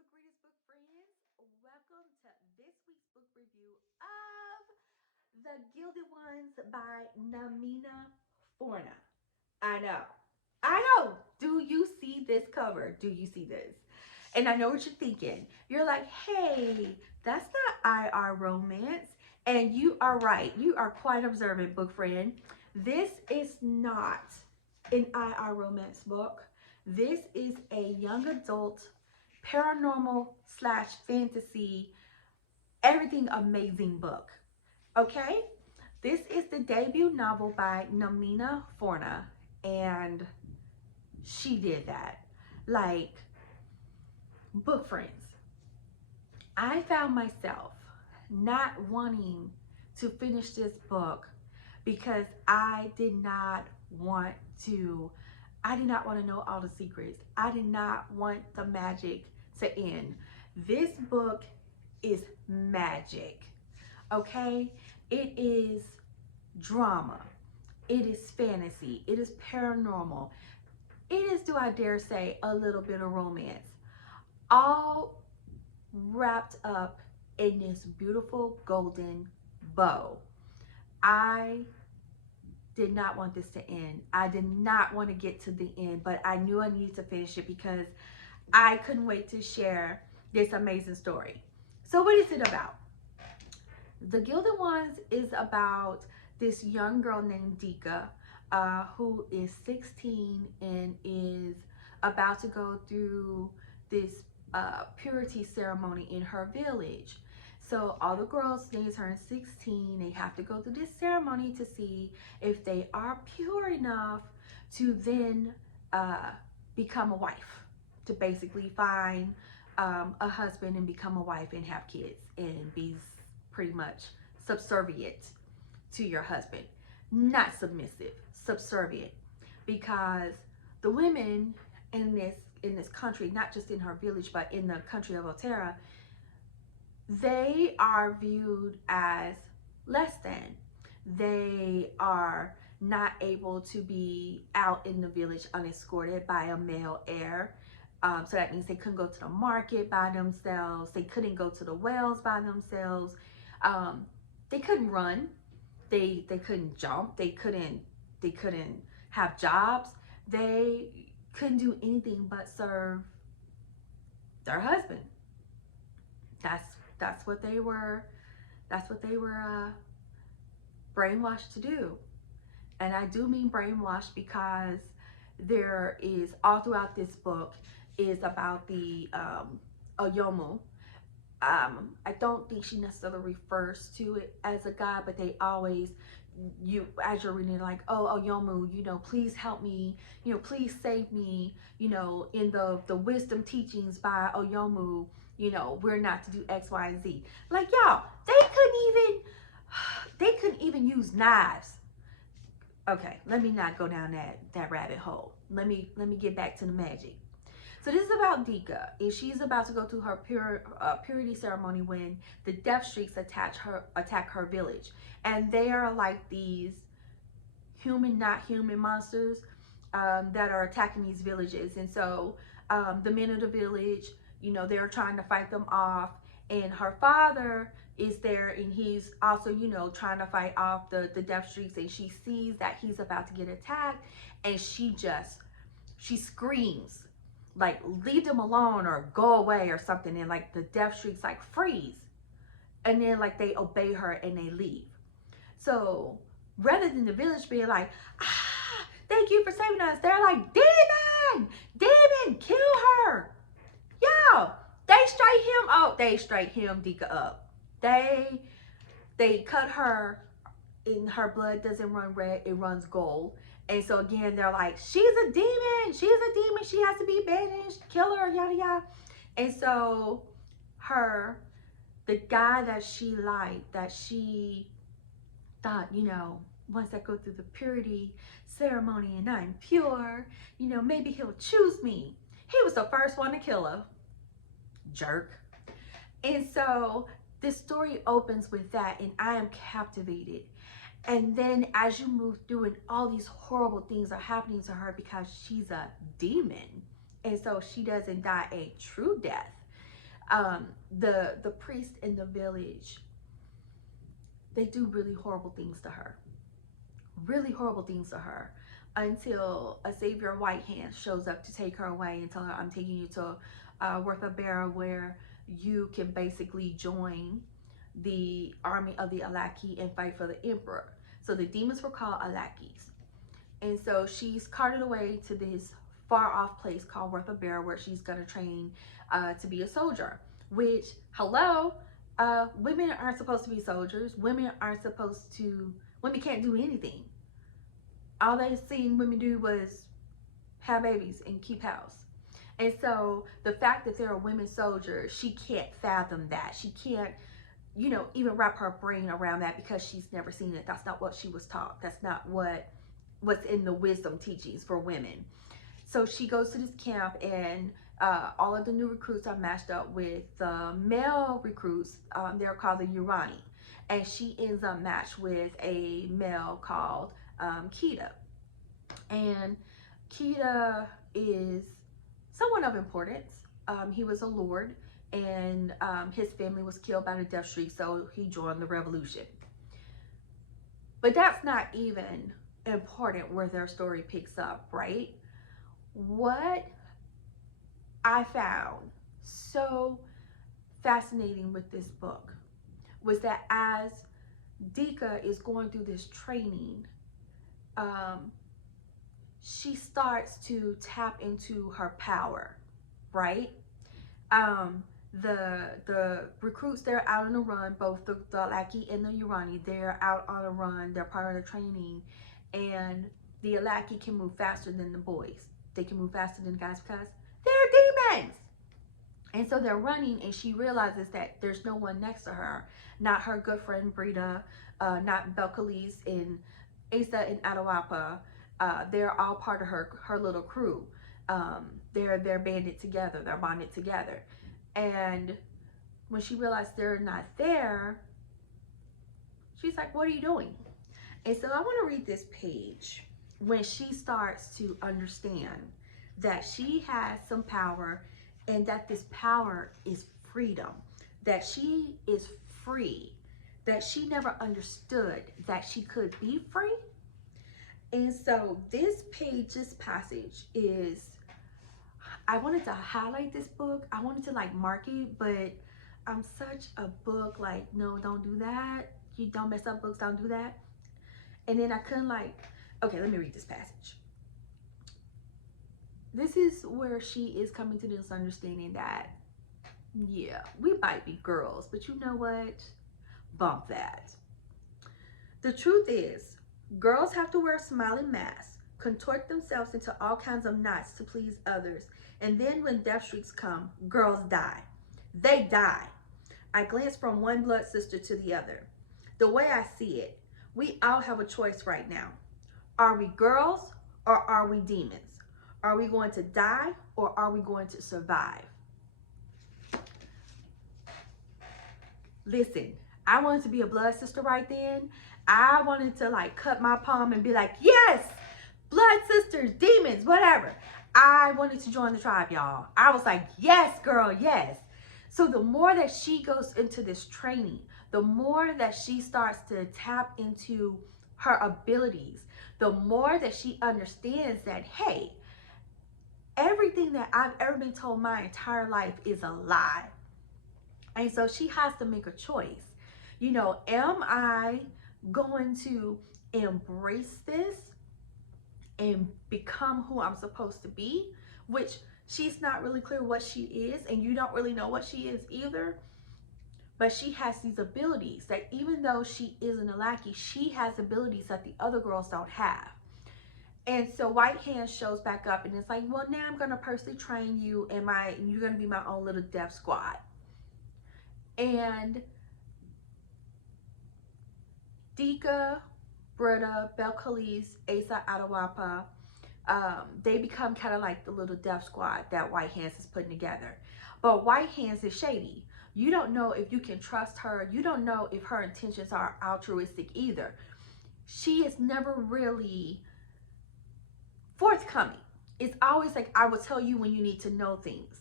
the greatest book friends. Welcome to this week's book review of The Gilded Ones by Namina Forna. I know. I know. Do you see this cover? Do you see this? And I know what you're thinking. You're like, hey, that's not IR romance. And you are right. You are quite observant, book friend. This is not an IR romance book. This is a young adult paranormal slash fantasy, everything amazing book. Okay? This is the debut novel by Namina Forna, and she did that. Like, book friends, I found myself not wanting to finish this book because want to I did not want to know all the secrets. I did not want the magic to end. This book is magic. Okay? It is drama. It is fantasy. It is paranormal. It is, do I dare say, a little bit of romance. All wrapped up in this beautiful golden bow. I did not want this to end. I did not want to get to the end, but I knew I needed to finish it because I couldn't wait to share this amazing story. So what is it about? The Gilded Ones is about this young girl named Deka, who is 16 and is about to go through this purity ceremony in her village. So all the girls, they turn 16, they have to go through this ceremony to see if they are pure enough to then become a wife, to basically find a husband and become a wife and have kids and be pretty much subservient to your husband. Not submissive, subservient. Because the women in this country, not just in her village, but in the country of Otera, they are viewed as less than. They are not able to be out in the village unescorted by a male heir. So that means they couldn't go to the market by themselves. They couldn't go to the wells by themselves. They couldn't run. They couldn't jump. They couldn't have jobs. They couldn't do anything but serve their husband. That's what they were. That's what they were brainwashed to do. And I do mean brainwashed because there is all throughout this book is about the Oyomu. I don't think she necessarily refers to it as a god, but they always, you as you're reading, like, oh Oyomu, please help me, please save me, in the wisdom teachings by Oyomu, we're not to do X, Y, and Z. Like, y'all, they couldn't even use knives. Okay, let me not go down that rabbit hole. Let me get back to the magic. So this is about Deka, and she's about to go through her purity ceremony when the Death Streaks attack her village, and they are like these human, not human monsters that are attacking these villages. And so the men of the village, they're trying to fight them off, and her father is there, and he's also, trying to fight off the Death Streaks, and she sees that he's about to get attacked, and she screams, like, leave them alone or go away or something, and like the Death Streaks like freeze, and then like they obey her and they leave. So rather than the village being like, thank you for saving us, they're like, demon, kill her. Yo, they straight him Deka up. They cut her, and her blood doesn't run red, it runs gold. And so again, they're like, she's a demon, she has to be banished, kill her, yada yada. And so the guy that she liked, that she thought, once I go through the purity ceremony and I'm pure, maybe he'll choose me. He was the first one to kill her. Jerk. And so this story opens with that, and I am captivated. And then as you move through, and all these horrible things are happening to her because she's a demon. And so she doesn't die a true death. The priest in the village, they do really horrible things to her. Really horrible things to her, until a savior white hand shows up to take her away and tell her, I'm taking you to Wortha Bear, where you can basically join the army of the Alaki and fight for the emperor. So the demons were called Alakis. And so she's carted away to this far off place called Wortha Bear, where she's going to train to be a soldier. Which, hello, women aren't supposed to be soldiers. Women can't do anything. All they seen women do was have babies and keep house. And so the fact that there are women soldiers, she can't fathom that. She can't, even wrap her brain around that, because she's never seen it. That's not what she was taught. That's not what's in the wisdom teachings for women. So she goes to this camp, and all of the new recruits are matched up with the male recruits. They're called the Urani. And she ends up matched with a male called Kita. And Kita is someone of importance. He was a lord, and his family was killed by the Death Streak, so he joined the revolution. But that's not even important where their story picks up, right? What I found so fascinating with this book was that as Deka is going through this training, she starts to tap into her power, right? The recruits, they're out on a run, both the Alaki and the Urani, they're out on a run, they're part of the training, and the Alaki can move faster than the boys. They can move faster than the guys because they're demons. And so they're running, and she realizes that there's no one next to her, not her good friend Brita, not Belcalis and Asa and Atawapa. They're all part of her little crew. They're banded together, they're bonded together. And when she realized they're not there, she's like, what are you doing? And so I want to read this page when she starts to understand that she has some power, and that this power is freedom, that she is free, that she never understood that she could be free. And so this passage is, I wanted to highlight this book. I wanted to mark it, but I'm such a book, no, don't do that. You don't mess up books, don't do that. And then I couldn't okay, let me read this passage. This is where she is coming to this understanding that, yeah, we might be girls, but you know what? Bump that. The truth is, girls have to wear smiling masks, contort themselves into all kinds of knots to please others, and then when death streaks come, girls die. They die. I glance from one blood sister to the other. The way I see it, we all have a choice right now. Are we girls or are we demons? Are we going to die or are we going to survive? Listen, I wanted to be a blood sister right then. I wanted to cut my palm and be like, yes, blood sisters, demons, whatever. I wanted to join the tribe, y'all. I was like, yes, girl, yes. So the more that she goes into this training, the more that she starts to tap into her abilities, the more that she understands that, hey, everything that I've ever been told my entire life is a lie. And so she has to make a choice. Am I going to embrace this and become who I'm supposed to be? Which she's not really clear what she is, and you don't really know what she is either. But she has these abilities that even though she is an Alaki, she has abilities that the other girls don't have. And so White Hand shows back up, and it's like, well, now I'm going to personally train you, and you're going to be my own little death squad. And Deka, Brita, Belcalis, Asa, Atawapa, they become kind of like the little death squad that White Hands is putting together. But White Hands is shady. You don't know if you can trust her. You don't know if her intentions are altruistic either. She is never really forthcoming. It's always like, I will tell you when you need to know things.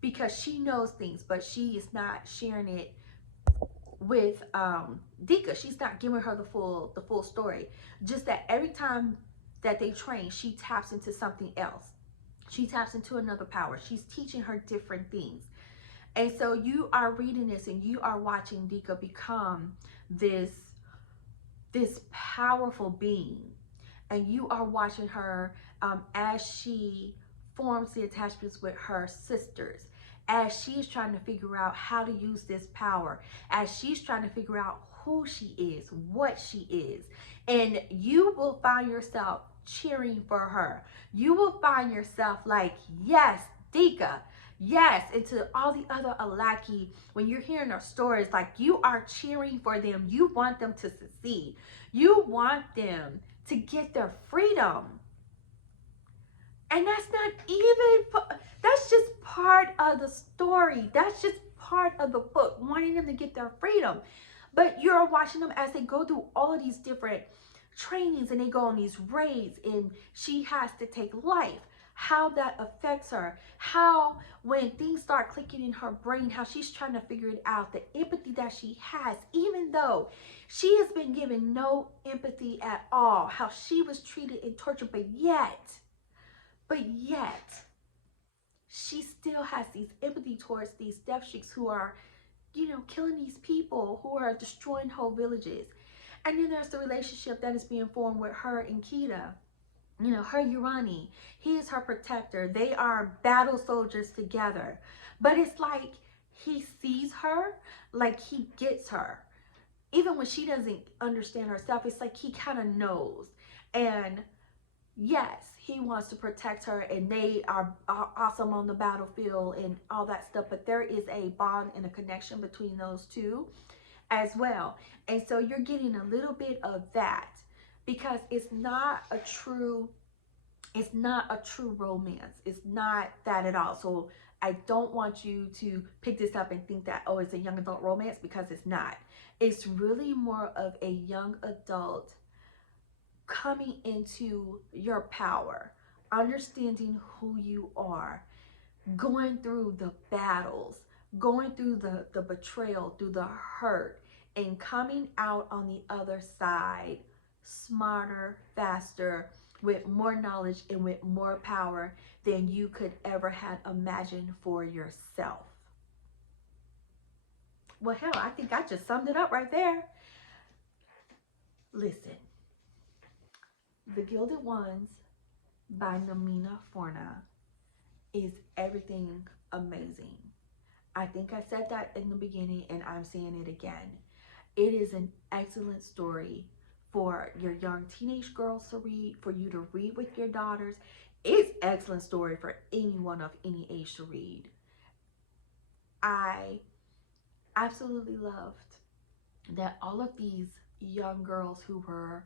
because she knows things, but she is not sharing it with Deka. She's not giving her the full story. Just that every time that they train, she taps into something else. She taps into another power. She's teaching her different things. And so you are reading this and you are watching Deka become this powerful being. And you are watching her as she forms the attachments with her sisters, as she's trying to figure out how to use this power, as she's trying to figure out who she is, what she is. And you will find yourself cheering for her. You will find yourself like, yes, Deka, yes. And to all the other Alaki, when you're hearing their stories, like, you are cheering for them. You want them to succeed. You want them to get their freedom. And that's not even, that's just part of the story. That's just part of the book, wanting them to get their freedom. But you're watching them as they go through all of these different trainings and they go on these raids, and she has to take life. How that affects her. How when things start clicking in her brain, how she's trying to figure it out. The empathy that she has, even though she has been given no empathy at all. How she was treated and tortured, but yet, she still has these empathy towards these death sheiks who are, you know, killing these people, who are destroying whole villages. And then there's the relationship that is being formed with her and Kita. You know, her Urani, he is her protector. They are battle soldiers together. But it's like he sees her, like he gets her. Even when she doesn't understand herself, it's like he kind of knows. And yes, he wants to protect her, and they are awesome on the battlefield and all that stuff. But there is a bond and a connection between those two as well. And so you're getting a little bit of that, because it's not a true romance. It's not that at all. So I don't want you to pick this up and think that, oh, it's a young adult romance, because it's not. It's really more of a young adult coming into your power, understanding who you are, going through the battles, going through the betrayal, through the hurt, and coming out on the other side smarter, faster, with more knowledge and with more power than you could ever have imagined for yourself. Well, hell, I think I just summed it up right there. Listen, The Gilded Ones by Namina Forna is everything amazing. I think I said that in the beginning, and I'm saying it again. It is an excellent story for your young teenage girls to read, for you to read with your daughters. It's an excellent story for anyone of any age to read. I absolutely loved that all of these young girls who were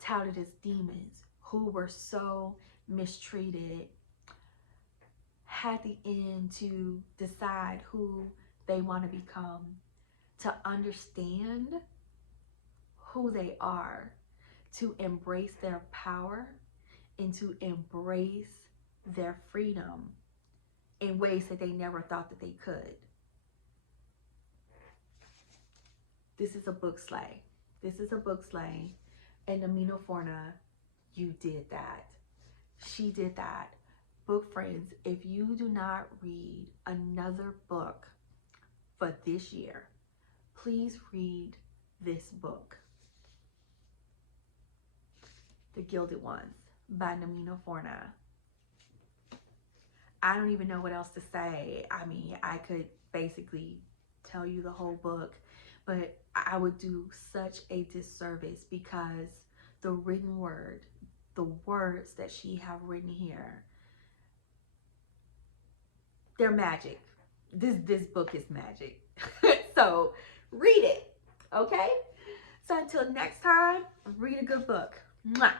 touted as demons, who were so mistreated, had the end to decide who they want to become, to understand who they are, to embrace their power, and to embrace their freedom in ways that they never thought that they could. This is a book slay. This is a book slay. And Namina Forna, you did that. She did that. Book friends, if you do not read another book for this year, please read this book, The Gilded Ones by Namina Forna. I don't even know what else to say. I mean, I could basically tell you the whole book, but I would do such a disservice, because the written word, the words that she have written here, they're magic. This book is magic. So read it, okay? So until next time, read a good book. Mwah.